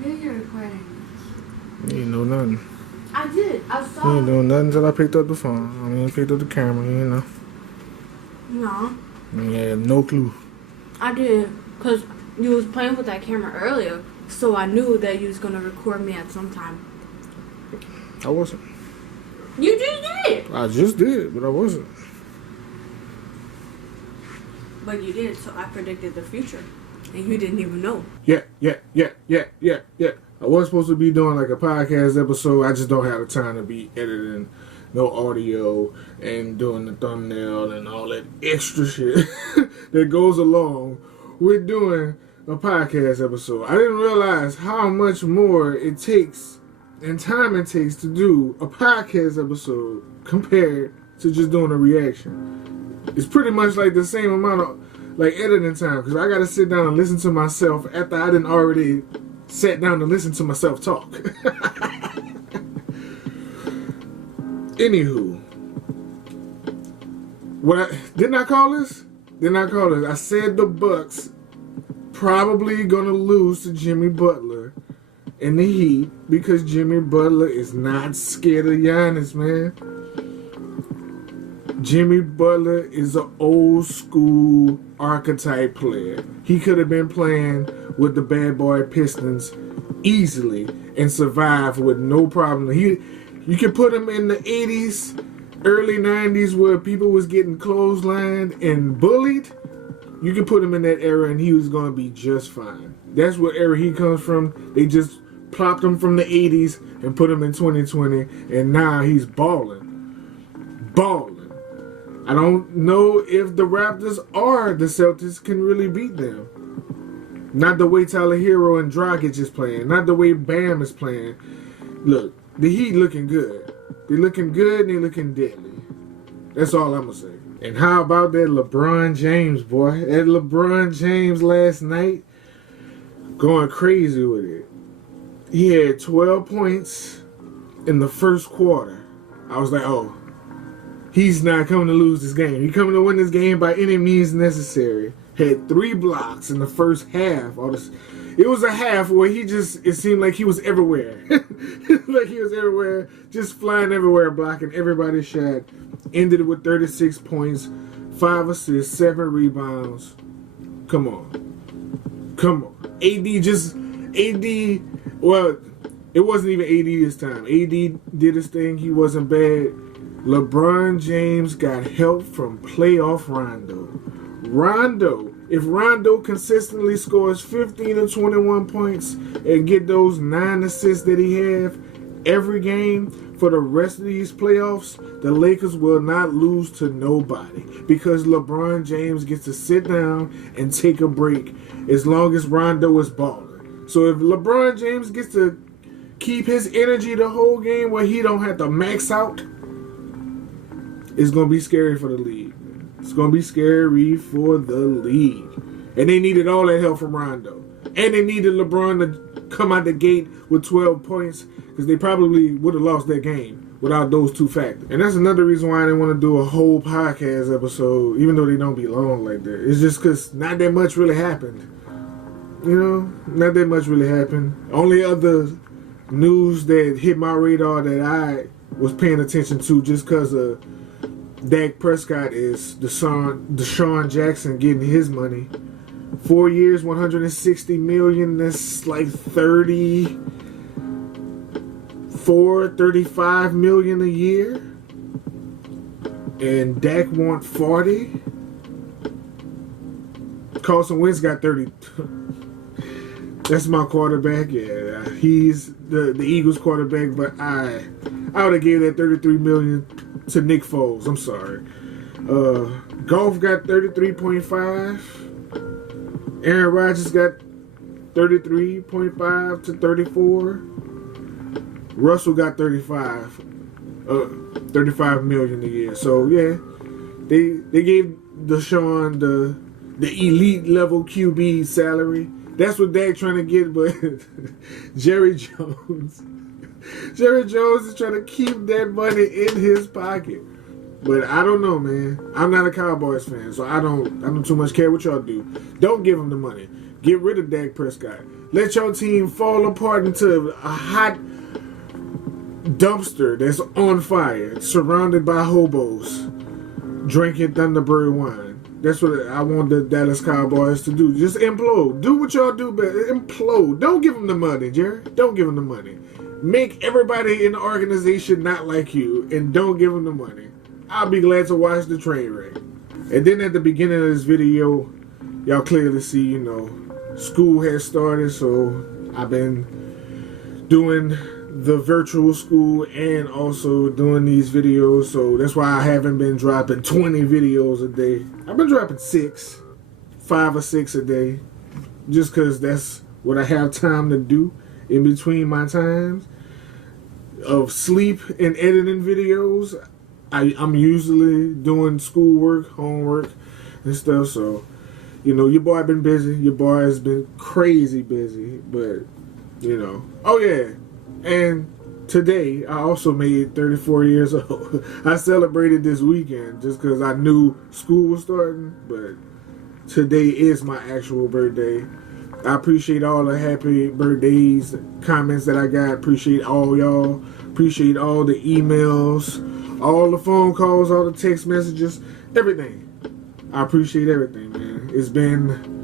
knew you were recording. You ain't know nothing. I did. I saw. You ain't doing nothing until I picked up the phone. I mean, picked up the camera, you know. No. Yeah, no clue. I did. Because you was playing with that camera earlier. So I knew that you was going to record me at some time. I wasn't. You just did. I just did, but I wasn't. But you did. So I predicted the future. And you didn't even know. Yeah. I was supposed to be doing like a podcast episode. I just don't have the time to be editing no audio and doing the thumbnail and all that extra shit that goes along with doing a podcast episode. I didn't realize how much more it takes and time it takes to do a podcast episode compared to just doing a reaction. It's pretty much like the same amount of like editing time, because I gotta sit down and listen to myself after I didn't already sat down to listen to myself talk. Anywho, didn't I call this? I said the Bucks probably gonna lose to Jimmy Butler in the Heat because Jimmy Butler is not scared of Giannis, man. Jimmy Butler is an old school archetype player. He could have been playing with the bad boy Pistons easily and survive with no problem. You could put him in the 80s, early 90s where people was getting clotheslined and bullied. You could put him in that era and he was going to be just fine. That's what era he comes from. They just plopped him from the 80s and put him in 2020 and now he's balling. I don't know if the Raptors or the Celtics can really beat them. Not the way Tyler Hero and Dragic is playing. Not the way Bam is playing. Look, the Heat looking good. They're looking good and they're looking deadly. That's all I'm going to say. And how about that LeBron James, boy? That LeBron James last night going crazy with it. He had 12 points in the first quarter. I was like, oh, he's not coming to lose this game. He's coming to win this game by any means necessary. Had 3 blocks in the first half. It was a half where it seemed like he was everywhere. Like he was everywhere, just flying everywhere, blocking everybody's shot. Ended it with 36 points, 5 assists, 7 rebounds. Come on. AD, well, it wasn't even AD this time. AD did his thing. He wasn't bad. LeBron James got help from playoff Rondo. If Rondo consistently scores 15 or 21 points and get those 9 assists that he have every game for the rest of these playoffs, the Lakers will not lose to nobody because LeBron James gets to sit down and take a break as long as Rondo is balling. So if LeBron James gets to keep his energy the whole game where he don't have to max out, it's going to be scary for the league. It's going to be scary for the league. And they needed all that help from Rondo. And they needed LeBron to come out the gate with 12 points because they probably would have lost that game without those 2 factors. And that's another reason why I didn't want to do a whole podcast episode, even though they don't be long like that. It's just because not that much really happened. You know, not that much really happened. Only other news that hit my radar that I was paying attention to just because of Dak Prescott is Deshaun Jackson getting his money. 4 years, $160 million. That's like $35 million a year. And Dak want 40. Carson Wentz got 30. That's my quarterback. Yeah, he's the Eagles quarterback. But I would have gave that $33 million to Nick Foles. I'm sorry. Golf got 33.5. Aaron Rodgers got 33.5 to 34. Russell got 35 million a year. So yeah, they gave Deshaun the elite level QB salary. That's what Dak trying to get, but Jerry Jones is trying to keep that money in his pocket. But I don't know, man. I'm not a Cowboys fan, so I don't too much care what y'all do. Don't give him the money. Get rid of Dak Prescott. let your team fall apart into a hot dumpster that's on fire, surrounded by hobos, drinking Thunderbird wine. That's what I want the Dallas Cowboys to do. Just implode. Do what y'all do better. Implode. Don't give them the money, Jerry. Don't give them the money. Make everybody in the organization not like you, and don't give them the money. I'll be glad to watch the train wreck. And then at the beginning of this video, y'all clearly see, you know, school has started, so I've been doing the virtual school and also doing these videos, so that's why I haven't been dropping 20 videos a day. I've been dropping 5 or 6 a day, just because that's what I have time to do in between my times of sleep and editing videos. I'm usually doing schoolwork, homework, and stuff, so, you know, your boy been busy. Your boy has been crazy busy, but, you know. Oh, yeah. And today, I also made 34 years old. I celebrated this weekend just because I knew school was starting, but today is my actual birthday. I appreciate all the happy birthdays, comments that I got. Appreciate all y'all. Appreciate all the emails, all the phone calls, all the text messages, everything. I appreciate everything, man. It's been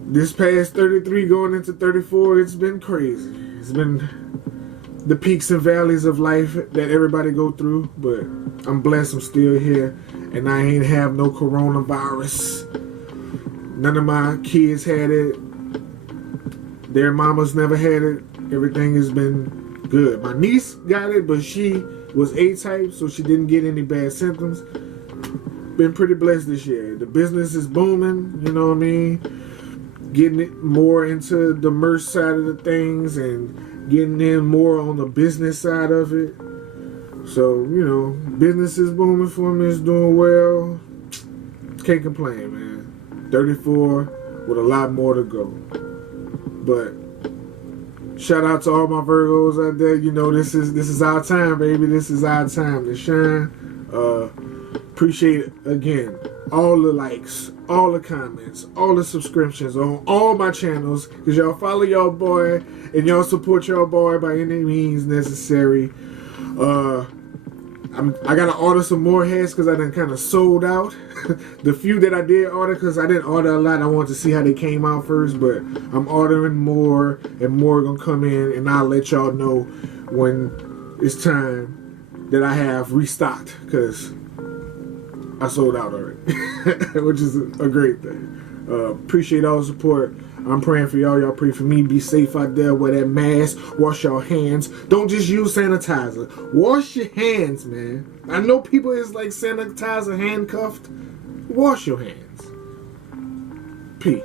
this past 33 going into 34, it's been crazy. It's been the peaks and valleys of life that everybody go through, but I'm blessed I'm still here, and I ain't have no coronavirus. None of my kids had it. Their mamas never had it. Everything has been good. My niece got it, but she was A-type, so she didn't get any bad symptoms. Been pretty blessed this year. The business is booming, you know what I mean? Getting it more into the merch side of the things and getting in more on the business side of it. So, you know, business is booming for me. It's doing well. Can't complain, man. 34 with a lot more to go. But shout out to all my Virgos out there. You know, this is our time, baby. This is our time to shine. Appreciate, again, all the likes, all the comments, all the subscriptions on all my channels, because y'all follow y'all boy and y'all support y'all boy by any means necessary. I gotta order some more hats because I done kind of sold out. The few that I did order, because I didn't order a lot, I wanted to see how they came out first, but I'm ordering more and more gonna come in, and I'll let y'all know when it's time that I have restocked, because I sold out already, which is a great thing. Appreciate all the support. I'm praying for y'all. Y'all pray for me. Be safe out there. Wear that mask. Wash your hands. Don't just use sanitizer. Wash your hands, man. I know people is like sanitizer handcuffed. Wash your hands. Peace.